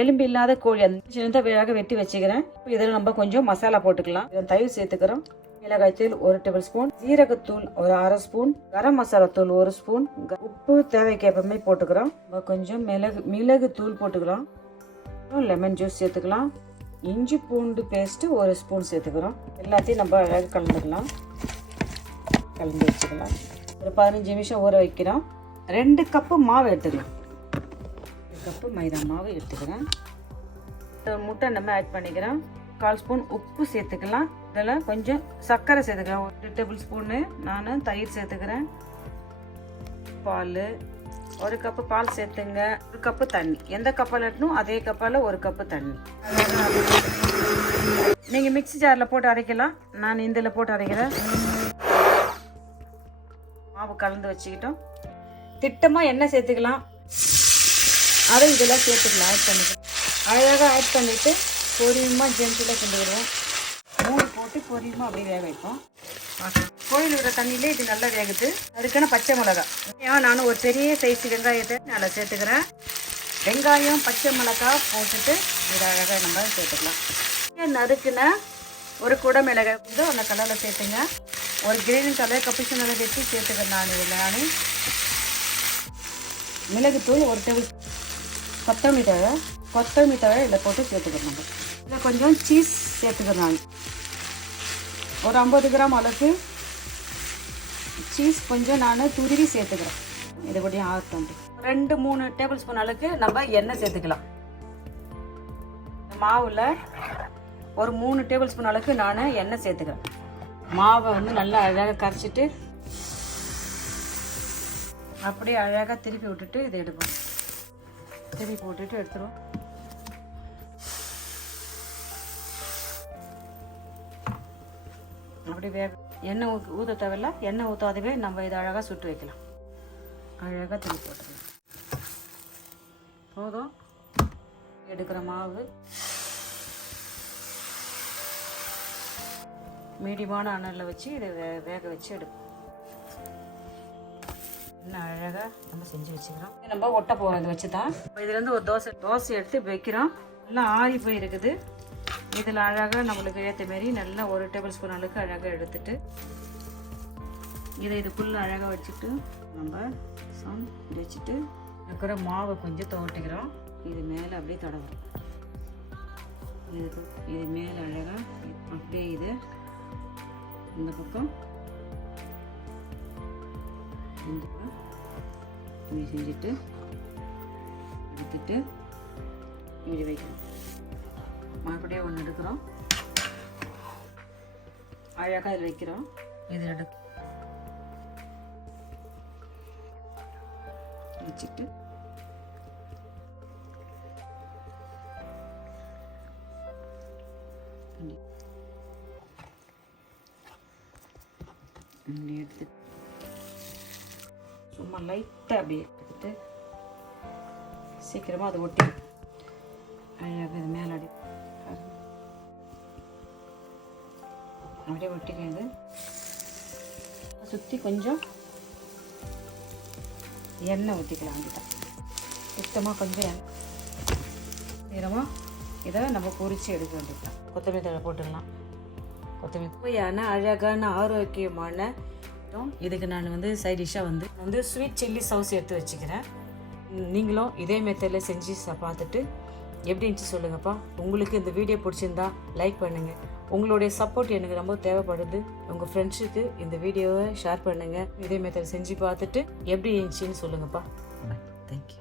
எலும்பு இல்லாத கோழி அந்த சின்னதாக வெட்டி வச்சுக்கிறேன். இதில் நம்ம கொஞ்சம் மசாலா போட்டுக்கலாம். தயிர் சேர்த்துக்கிறோம். மிளகாய்த்தூள் 1 டேபிள் ஸ்பூன், ஜீரகத்தூள் ஒரு 1/2 ஸ்பூன், கரம் மசாலா தூள் 1 ஸ்பூன், உப்பு தேவைக்கேற்பமே போட்டுக்கிறோம். கொஞ்சம் மிளகு தூள் போட்டுக்கலாம். லெமன் ஜூஸ் சேர்த்துக்கலாம். இஞ்சி பூண்டு பேஸ்ட்டு 1 ஸ்பூன் சேர்த்துக்கிறோம். எல்லாத்தையும் நம்ம அழகாக கலந்துக்கலாம். கலந்து வச்சுக்கலாம். ஒரு 15 நிமிஷம் ஊற வைக்கிறோம். 2 கப்பு மாவு எடுத்துக்கலாம். 1 கப்பு மைதா மாவு எடுத்துக்கிறேன். முட்டை நம்ம ஆட் பண்ணிக்கிறோம். 1/4 ஸ்பூன் உப்பு சேர்த்துக்கலாம். இதில் கொஞ்சம் சர்க்கரை சேர்த்துக்கிறேன். 1 டேபிள் ஸ்பூனு நான் தயிர் சேர்த்துக்கிறேன். பால் 1 கப்பு பால் சேர்த்துங்க. 1 கப்பு தண்ணி. எந்த கப்பால் எட்டணும் அதே கப்பால் 1 கப்பு தண்ணி. நீங்கள் மிக்ஸி ஜாரில் போட்டு அரைக்கலாம். நான் இதில் போட்டு அரைக்கிறேன். மாவு கலந்து வச்சுக்கிட்டோம். திட்டமாக எண்ணெய் சேர்த்துக்கலாம். அதை இதில் சேர்த்துக்கலாம். ஆட் பண்ணிக்கலாம். அழகாக ஆட் பண்ணிவிட்டு பொரியமாக ஜென்டில் கிண்டுக்கிறோம். மூணு போட்டு பொரியமாக அப்படியே வேக வைப்போம். கோயில் விடுற தண்ணியிலே இது நல்லா வேகுது. அதுக்கான பச்சை மிளகாய் நானும் ஒரு பெரிய சைஸ் வெங்காயத்தை நல்லா சேர்த்துக்கிறேன். வெங்காயம் பச்சை மிளகாய் போட்டுட்டு இதை அழகாக நம்ம சேர்த்துக்கலாம். நறுக்குன ஒரு குடை மிளகாய் வந்து அந்த கலரில் சேர்த்துங்க. ஒரு கிரீன் கலர் கப்பிச்சு மிளகாய் வச்சு சேர்த்துக்கிறேன். நான் மிளகுத்தூள் 1 டேபிள், கொத்தமல்லி தழை இதில் போட்டு சேர்த்துக்கிறேன். நம்ம இதில் கொஞ்சம் சீஸ் சேர்த்துக்கிறேன். நான் ஒரு 50 கிராம் அளவுக்கு சீஸ் கொஞ்சம் நான் துருவி சேர்த்துக்கிறேன். இதுபடியும் 2-3 டேபிள் ஸ்பூன் அளவுக்கு நம்ம எண்ணெய் சேர்த்துக்கலாம். மாவில் ஒரு 3 டேபிள் ஸ்பூன் அளவுக்கு நான் எண்ணெய் சேர்த்துக்கிறேன். மாவை வந்து நல்லா அழகாக கரைச்சிட்டு அப்படியே அழகாக திருப்பி விட்டுட்டு இதை எடுப்போம். திருப்பி போட்டுட்டு எடுத்துருவோம். அப்படி எண்ணெய் ஊற்ற தேவையில்ல. எண்ணெய் ஊற்றாதவே நம்ம இதை அழகாக சுட்டு வைக்கலாம். அழகாக திருப்பி போட்டுக்கலாம். போதும். எடுக்கிற மாவு மீடியமான அனலில் வச்சு இதை வேக வச்சு எடுப்போம். இன்னும் அழகாக நம்ம செஞ்சு வச்சுக்கிறோம். நம்ம ஒட்ட போகிறோம். இதை வச்சு தான் இதுலேருந்து ஒரு தோசை எடுத்து வைக்கிறோம். நல்லா ஆறி போய் இருக்குது. இதில் அழகாக நம்மளுக்கு ஏற்ற மாரி நல்லா 1 டேபிள் ஸ்பூன் அளவுக்கு அழகாக எடுத்துட்டு இதை இதுக்குள்ளே அழகாக வச்சுட்டு நம்ம வச்சுட்டு இருக்கிற மாவை கொஞ்சம் துவட்டிக்கிறோம். இது மேலே அப்படியே தடவும். இது மேலே அழகாக அப்படியே இது இந்த பக்கம் இப்படி செஞ்சுட்டு எடுத்துட்டு இப்படி வைக்கணும். மறுபடியும் ஒன்று எடுக்கிறோம். அழகாக இதில் வைக்கிறோம். இதில் வச்சுட்டு எடுத்து சும்மா லைட்டாக அப்படியே எடுத்துட்டு சீக்கிரமாக அதை ஒட்டி அழகாக இது மேலே அப்படியே ஒட்டிக்கிறது. சுற்றி கொஞ்சம் எண்ணெய் ஊற்றிக்கலாம். அதுதான் சுத்தமாக கொஞ்சம் நேரமாக இதை நம்ம பொரித்து எடுக்க வேண்டியதுதான். கொத்தமல்லி தழை போட்டுடலாம். கொத்தமல்லி அழகான ஆரோக்கியமான இதுக்கு நான் வந்து சைட் டிஷ்ஷாக வந்து ஸ்வீட் சில்லி சாஸ் எடுத்து வச்சுக்கிறேன். நீங்களும் இதே மெத்தடில் செஞ்சு பார்த்துட்டு எப்படி இருந்துச்சு சொல்லுங்கப்பா. உங்களுக்கு இந்த வீடியோ பிடிச்சிருந்தா லைக் பண்ணுங்கள். உங்களுடைய சப்போர்ட் எனக்கு ரொம்ப தேவைப்படுது. உங்கள் ஃப்ரெண்ட்ஸுக்கு இந்த வீடியோவை ஷேர் பண்ணுங்கள். இதே மெத்தட் செஞ்சு பார்த்துட்டு எப்படி இருந்துச்சுன்னு சொல்லுங்கப்பா. தேங்க்யூ.